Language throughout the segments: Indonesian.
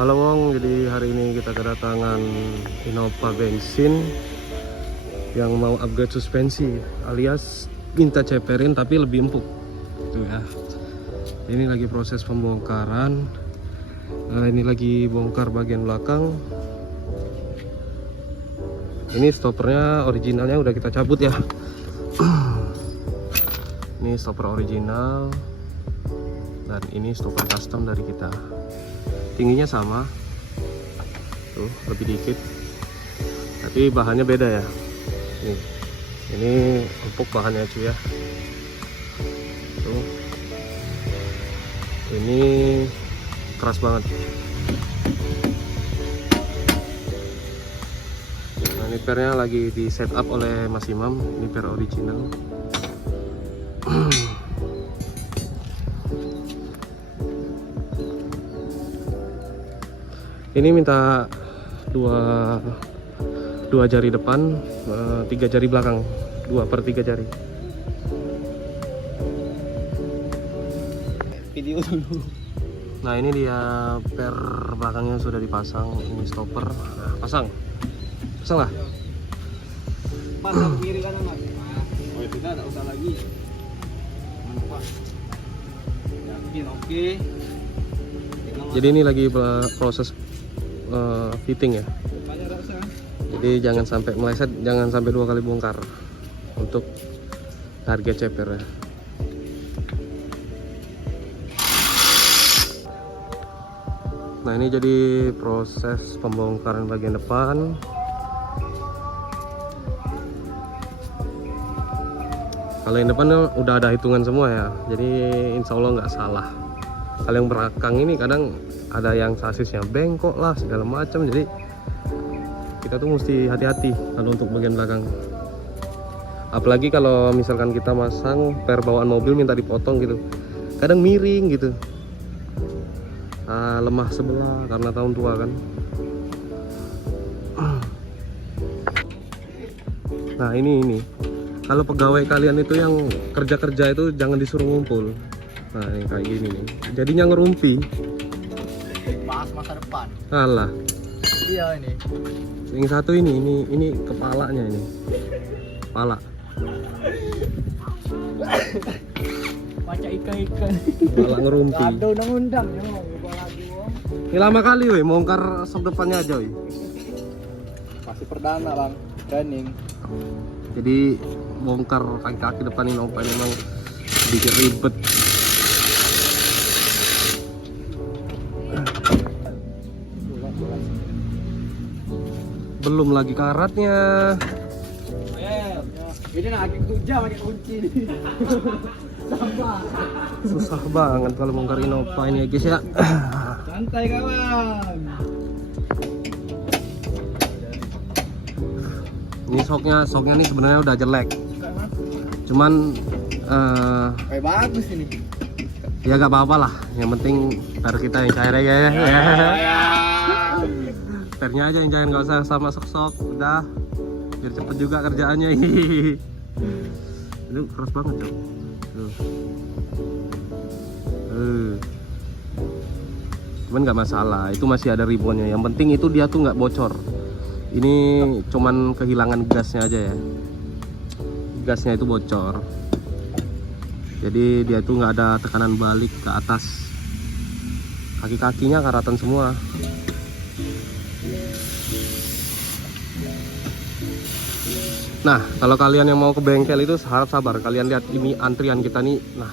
Halo Wong, jadi hari ini kita kedatangan Innova bensin yang mau upgrade suspensi alias minta ceperin tapi lebih empuk. Tuh ya. Ini lagi proses pembongkaran. Ini lagi bongkar bagian belakang. Ini stoppernya originalnya udah kita cabut ya. Ini stopper original dan ini stopper custom dari kita. Tingginya sama, tuh lebih dikit, tapi bahannya beda ya. Ini empuk bahannya cuy ya. Tuh, ini keras banget. Nah, ini pernya lagi di setup oleh Mas Imam. Ini per original. Ini minta dua jari depan, 3 jari belakang, 2/3 jari. Video dulu. Nah ini dia per belakangnya sudah dipasang. Ini stopper. Nah, pasang lah. Pasang kiri kanan mas. Oh ya sudah, tidak usah lagi. Mantap. Yakin oke. Jadi ini lagi proses fitting ya. Jadi jangan sampai meleset, jangan sampai 2 kali bongkar untuk target ceper ya. Nah ini jadi proses pembongkaran bagian depan. Kalau yang depan udah ada hitungan semua ya, jadi insya Allah nggak salah. Kalau yang belakang ini kadang ada yang sasisnya bengkok lah segala macam, jadi kita tuh mesti hati-hati kalau untuk bagian belakang. Apalagi kalau misalkan kita masang per bawaan mobil minta dipotong gitu, kadang miring gitu, lemah sebelah karena tahun tua kan. Nah ini kalau pegawai kalian itu yang kerja itu jangan disuruh ngumpul. Nah ini kayak gini nih, jadinya ngerumpi. Bahas masa depan. Alah. Iya ini. Yang satu ini kepalanya ini. Kepala. Baca ikan-ikan. Kepala ngerumpi. Ada undang-undang ya mau lagi wong. Ini lama kali weh bongkar sok depannya aja weh. Masih perdana bang, training. Jadi bongkar kaki-kaki depan ini memang sedikit ribet. Belum lagi karatnya. Ini nak jam pakai kunci nih. Susah banget kalau bongkar Innova ini ya guys ya. Santai kawan. Ini soknya nih sebenarnya udah jelek. Cuman Bagus ini. ya gak apa-apa lah. Yang penting per kita yang cair aja ya. Pernya aja yang jangan, nggak usah sama sok-sok, udah biar cepet juga kerjaannya. Itu keras banget tuh. Cuman nggak masalah, itu masih ada ribbonnya. Yang penting itu dia tuh nggak bocor. Ini cuman kehilangan gasnya aja ya. Gasnya itu bocor. Jadi dia itu nggak ada tekanan balik ke atas. Kaki-kakinya karatan semua. Nah, kalau kalian yang mau ke bengkel itu harap sabar. Kalian lihat ini antrian kita nih. Nah,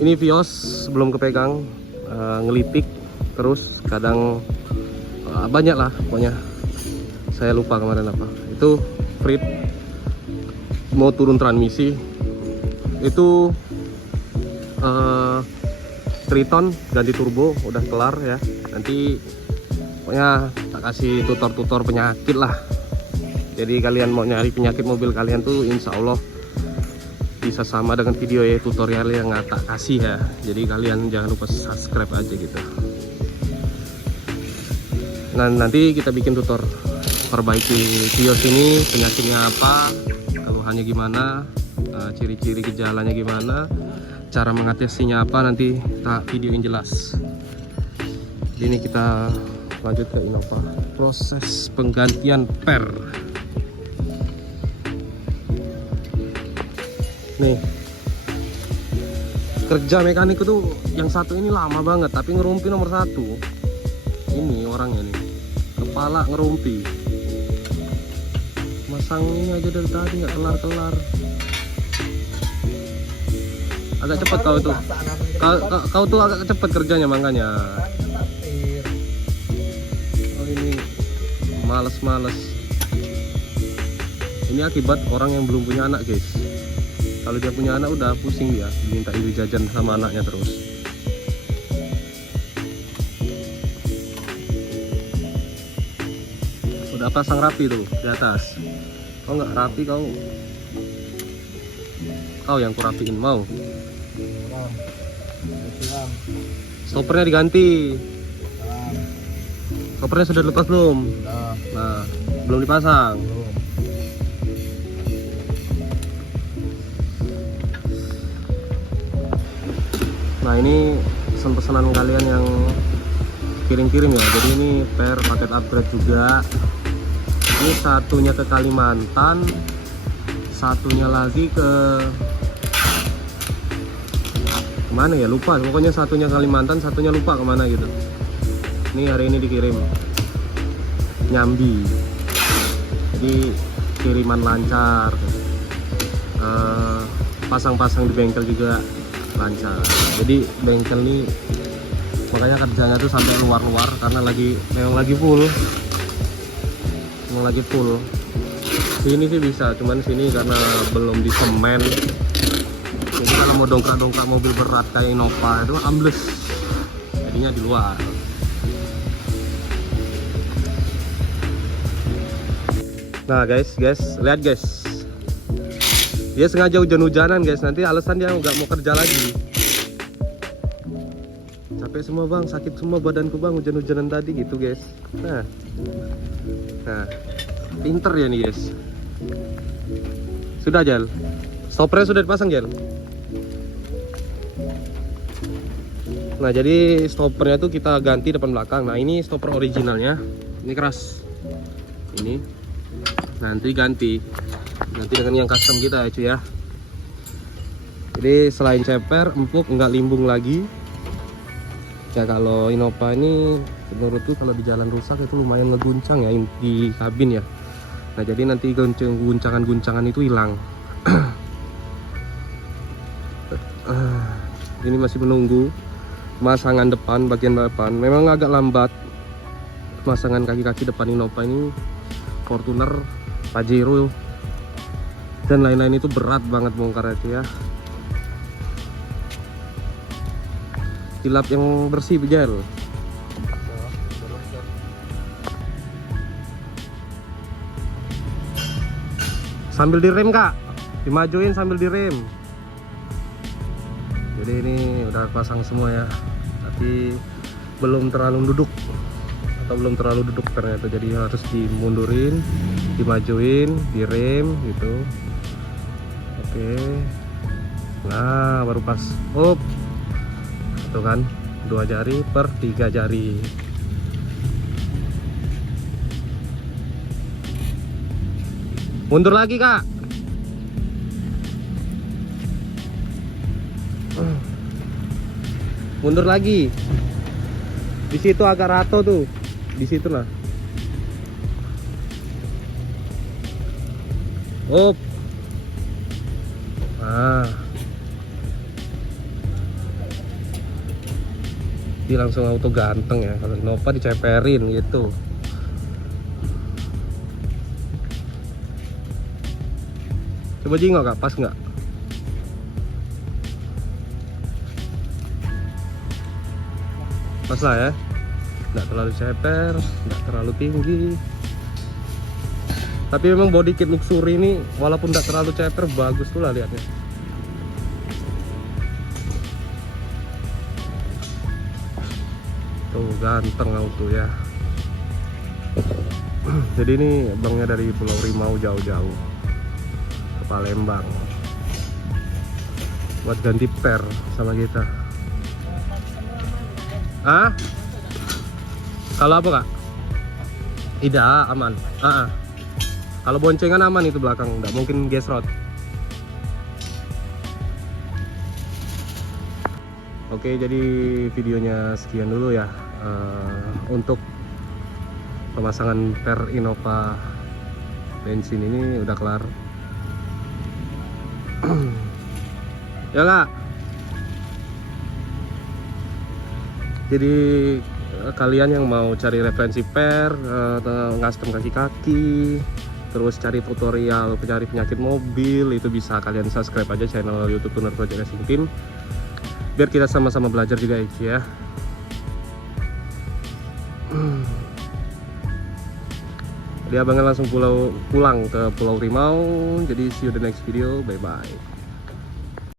ini Vios belum kepegang, ngelitik terus kadang banyak lah pokoknya. Saya lupa kemarin apa. Itu Frit mau turun transmisi. Itu Triton ganti turbo udah kelar ya. Nanti pokoknya tak kasih tutor-tutor penyakit lah. Jadi kalian mau nyari penyakit mobil kalian tuh insya Allah bisa sama dengan video ya tutorial yang tak kasih ya. Jadi kalian jangan lupa subscribe aja gitu. Nah nanti kita bikin tutor perbaiki Vios ini, penyakitnya apa, keluhannya gimana, ciri-ciri gejalanya gimana, cara mengatasinya apa, nanti tak videoin jelas. Ini kita lanjut ke Innova. Proses penggantian per. Nih, kerja mekanik itu yang satu ini lama banget, tapi ngerumpi nomor satu. Ini orangnya nih, kepala ngerumpi. Masang ini aja dari tadi nggak kelar-kelar. Agak cepat kau tuh. Kau tuh agak cepat kerjanya makanya. Oh ini males-males. Ini akibat orang yang belum punya anak guys. Kalau dia punya anak udah pusing dia, minta iri jajan sama anaknya terus. Udah pasang rapi tuh di atas. Kau nggak rapi kau yang kurapiin mau. Stoppernya diganti. Stoppernya sudah lepas belum? Nah, belum dipasang. Nah ini pesan-pesanan kalian yang kirim-kirim ya. Jadi ini per paket upgrade juga. Ini satunya ke Kalimantan, satunya lagi ke kemana ya, lupa. Pokoknya satunya Kalimantan, satunya lupa kemana gitu. Ini hari ini dikirim Nyambi. Jadi kiriman lancar. Pasang-pasang di bengkel juga lancar. Jadi bengkel ini makanya kerjanya tuh sampai luar-luar karena memang lagi full. Sini sih bisa, cuman sini karena belum di semen. Jadi kalau mau dongkrak-dongkrak mobil berat kayak Innova itu ambles. Jadinya di luar. Nah guys, lihat guys. Dia sengaja hujan-hujanan guys, nanti alasan dia nggak mau kerja lagi. Capek semua bang, sakit semua badanku bang, hujan-hujanan tadi gitu guys. Nah, pinter ya nih guys. Sudah Jel, stoppernya sudah dipasang Jel. Nah jadi stoppernya tuh kita ganti depan belakang. Nah ini stopper originalnya, ini keras. Ini nanti ganti dengan yang custom kita ya cuy ya. Jadi selain ceper, empuk, nggak limbung lagi. Ya kalau Innova ini menurutku kalau di jalan rusak itu lumayan ngeguncang ya di kabin ya. Nah jadi nanti guncangan-guncangan itu hilang. Ini masih menunggu pemasangan depan, bagian depan. Memang agak lambat pemasangan kaki-kaki depan Innova ini. Fortuner, Pajero dan lain-lain itu berat banget bongkar itu ya. Dilap yang bersih Jel. Sambil direm kak, dimajuin sambil direm. Jadi ini udah pasang semua ya, tapi belum terlalu duduk atau belum terlalu duduk ternyata, jadi harus dimundurin, dimajuin, direm gitu. Oke, nah baru pas. Tuh kan, 2 jari per 3 jari. Mundur lagi kak. Mundur lagi. Di situ agak rato tuh. Di situ lah. Dia langsung auto ganteng ya. Kalau Innova diceperin gitu. Coba jingok kak, pas nggak? Pas lah ya. Nggak terlalu ceper, nggak terlalu tinggi. Tapi memang body kit luxury ini walaupun nggak terlalu ceper, bagus tuh lah lihatnya. Tuh ganteng auto ya. Jadi ini abangnya dari Pulau Rimau jauh-jauh ke Palembang buat ganti per sama kita. Kalau apa kak? Tidak aman. Kalau boncengan aman itu belakang, nggak mungkin gesrot. Oke, jadi videonya sekian dulu ya. Untuk pemasangan per Innova bensin ini udah kelar. Ya kak. Jadi kalian yang mau cari referensi per, ngastem kaki-kaki, terus cari tutorial pencari penyakit mobil, itu bisa kalian subscribe aja channel YouTube Tuner Project Racing Team, biar kita sama-sama belajar juga ya. Dia abangnya langsung pulang ke Pulau Rimau. Jadi see you the next video, bye bye.